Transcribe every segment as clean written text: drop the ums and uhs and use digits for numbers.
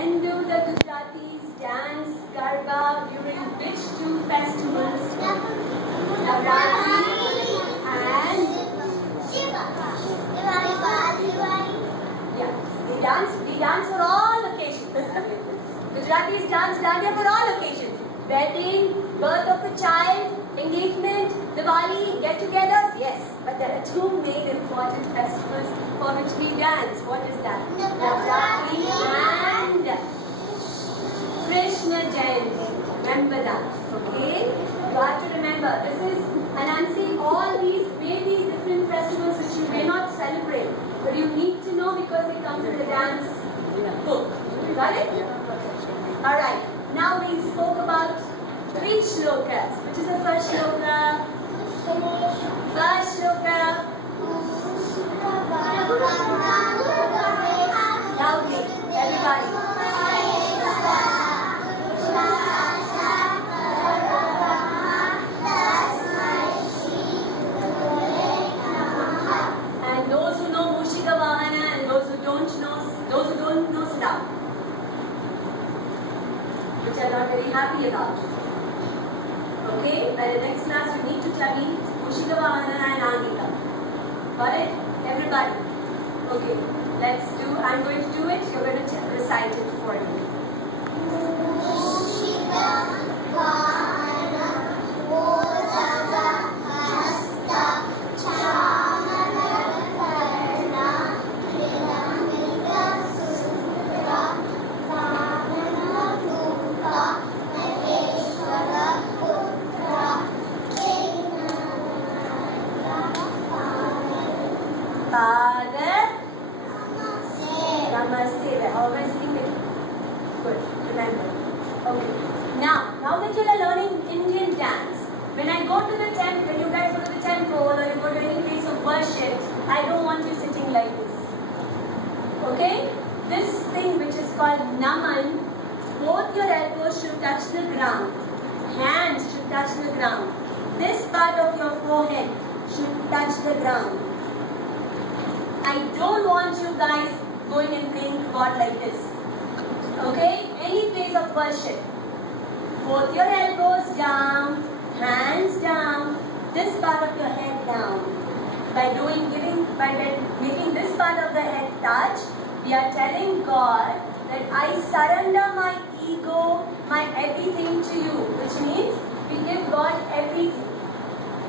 When do the Gujaratis dance Garba during which two festivals? Navratri and yeah, they dance for all occasions. Gujaratis dance Dandiya for all occasions. Wedding, birth of a child, engagement, Diwali, get-togethers, yes. But there are two main important festivals for which we dance. What is that? Navratri and Krishna Jayanti. Remember that, okay? You have to remember, this is, and I'm saying all these may be different festivals which you may not celebrate, but you need to know because it comes in the dance book. Got it? Alright, now we spoke about 3 shlokas. Which is the first shloka? First shloka. Loudly, everybody. And those who know Mushika Vahana and those who don't know, sit down. Which I'm not very happy about. Okay, by the next class you need to tell me Mushika Vahana and Angika. Got it? Everybody. Okay, let's do, I'm going to do it, you're going to recite it for me. Mushika Vahana Bodhava Hasta Chamana Karna Krilamika Sura Vahana Rupa Maheshwara Father, Namaste. Always keep it good. Remember. Okay. Now that you are learning Indian dance, when I go to the temple, when you guys go to the temple or you go to any place of worship, I don't want you sitting like this. Okay? This thing which is called Naman, both your elbows should touch the ground. Hands should touch the ground. This part of your forehead should touch the ground. I don't want you guys going and playing God like this. Okay? Any place of worship. Both your elbows down, hands down, this part of your head down. By making this part of the head touch, we are telling God that I surrender my ego, my everything to you. Which means we give God everything.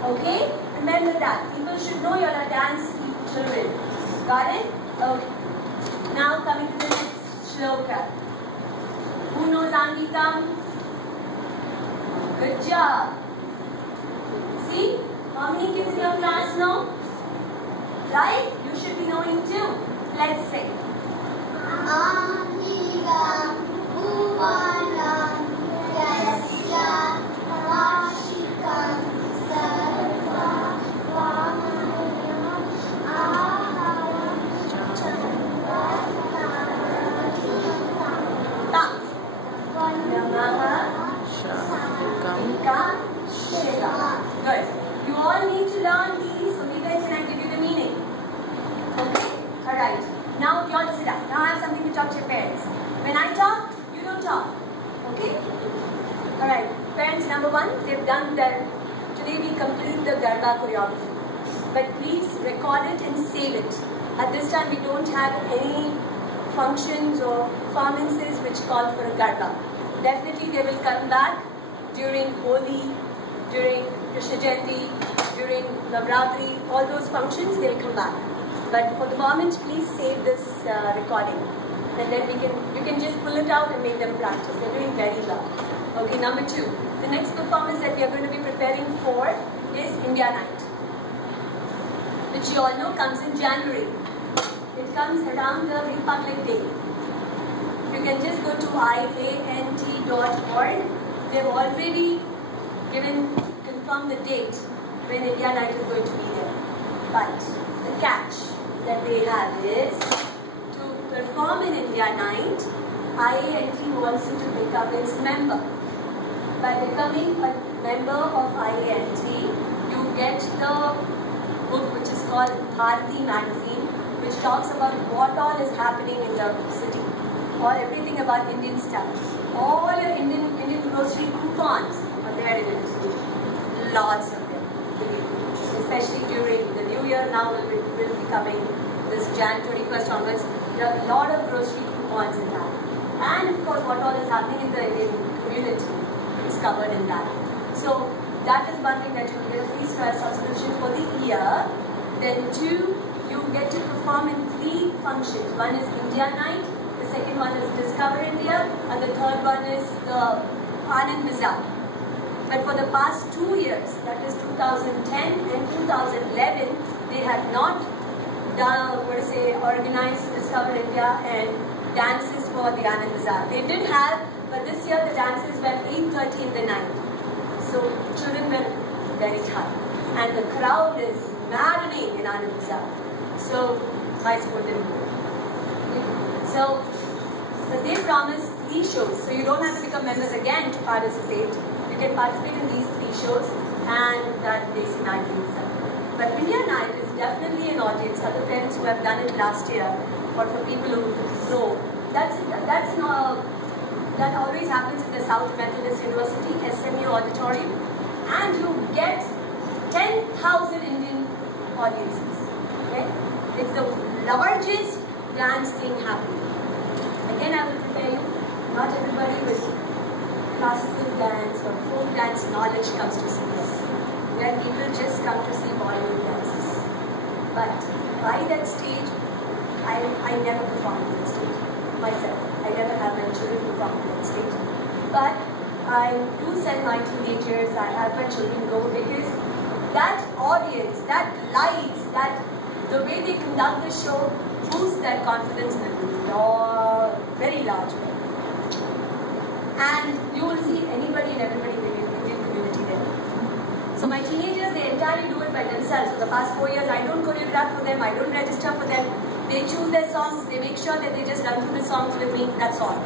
Okay? Remember that. People should know you are a dance children. Got it? Okay. Now coming to the next shloka. Who knows Angika? Good job. See? How many kids in your class know? Right? You should be knowing too. Let's sing. Angika Bhuvanam Yasya Vashikam Sarva Vamanam Aharam Chandra Namaha Shantikam Shiva. Good. You all need to learn these so then can I give you the meaning? Okay? Alright. Now you all sit down. Now I have something to talk to your parents. When I talk, you don't talk. Okay? Alright. Parents, number 1, they've done their, today we complete the Garba choreography. But please record it and save it. At this time we don't have any functions or performances which call for a Garba. Definitely they will come back during Holi, during Krishna Jayanti, during Navratri, all those functions they'll come back. But for the moment, please save this recording. And then you can just pull it out and make them practice. They're doing very well. Okay, number 2. The next performance that we are going to be preparing for is India Night, which you all know comes in January. It comes around the Republic Day. You can just go to iant.org. They've already confirmed the date when India Night is going to be there. But the catch that they have is to perform in India Night, IANT wants you to become its member. By becoming a member of IANT, you get the book which is called Bharati Magazine, which talks about what all is happening in the city. or everything about Indian stuff. All your Indian grocery coupons are there in it. Lots of them, especially during the New Year. Now will be coming this Jan 21st onwards. There are a lot of grocery coupons in that, and of course, what all is happening in the Indian community is covered in that. So that is one thing that you will get a free subscription for the year. Then 2, you get to perform in 3 functions. One is India Night, the second one is Discover India, and the third one is the Anand Bazaar. But for the past 2 years, that is 2010 and 2011, they had not done, organized Discover India and dances for the Anand Bazaar. They did have, but this year the dances were 8:30 in the night. So children were very tired, and the crowd is maddening in Anand Bazaar. So my school didn't go. So, but they promised 3 shows, so you don't have to become members again to participate. You can participate in these 3 shows and that Desi Night stuff. But India Night is definitely an audience. Other parents who have done it last year, or for people who know, that always happens in the South Methodist University SMU auditorium, and you get 10,000 Indian audiences. Okay, it's the largest dance thing happening. Again, I will prepare you. Not everybody with classical dance or folk dance knowledge comes to see this. Where people just come to see Bollywood dances. But by that stage, I never performed on that stage myself. I never have my children perform on that stage. But I do send my teenagers, I have my children go, because that audience, that lights, the way they conduct the show boosts their confidence in a very large way. And you will see anybody and everybody in the Indian community there. So my teenagers, they entirely do it by themselves. For the past 4 years, I don't choreograph for them, I don't register for them. They choose their songs, they make sure that they just run through the songs with me, that's all.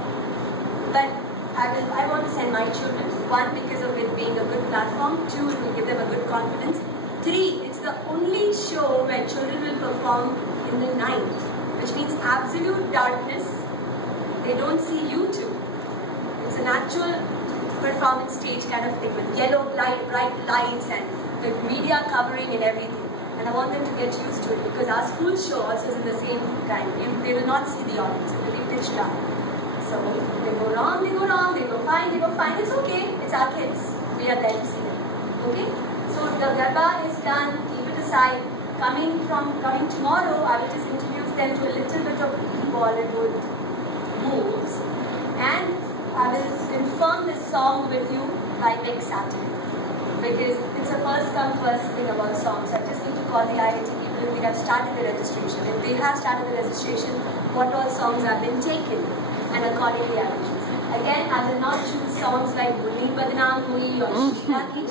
But I want to send my children. 1, because of it being a good platform. 2, it will give them a good confidence. 3, it's the only show where children will perform in the night, which means absolute darkness. They don't see you two. It's an actual performance stage kind of thing with yellow bright lights and with media covering and everything. And I want them to get used to it, because our school show also is in the same kind. They will not see the audience. It will be pitch dark. So they go wrong, they go wrong, they go fine, they go fine. It's okay. It's our kids. We are there to see them. Okay? So the Garba is done. Keep it aside. Coming tomorrow, I will just introduce them to a little bit of Bollywood moves, and I will confirm this song with you by next Saturday, because it's a first come first thing about songs. I just need to call the IIT people if they have started the registration. If they have started the registration, what all songs have been taken, and accordingly I will choose. Again, I will not choose songs like Bulli Badnaam Hui or Shita Ki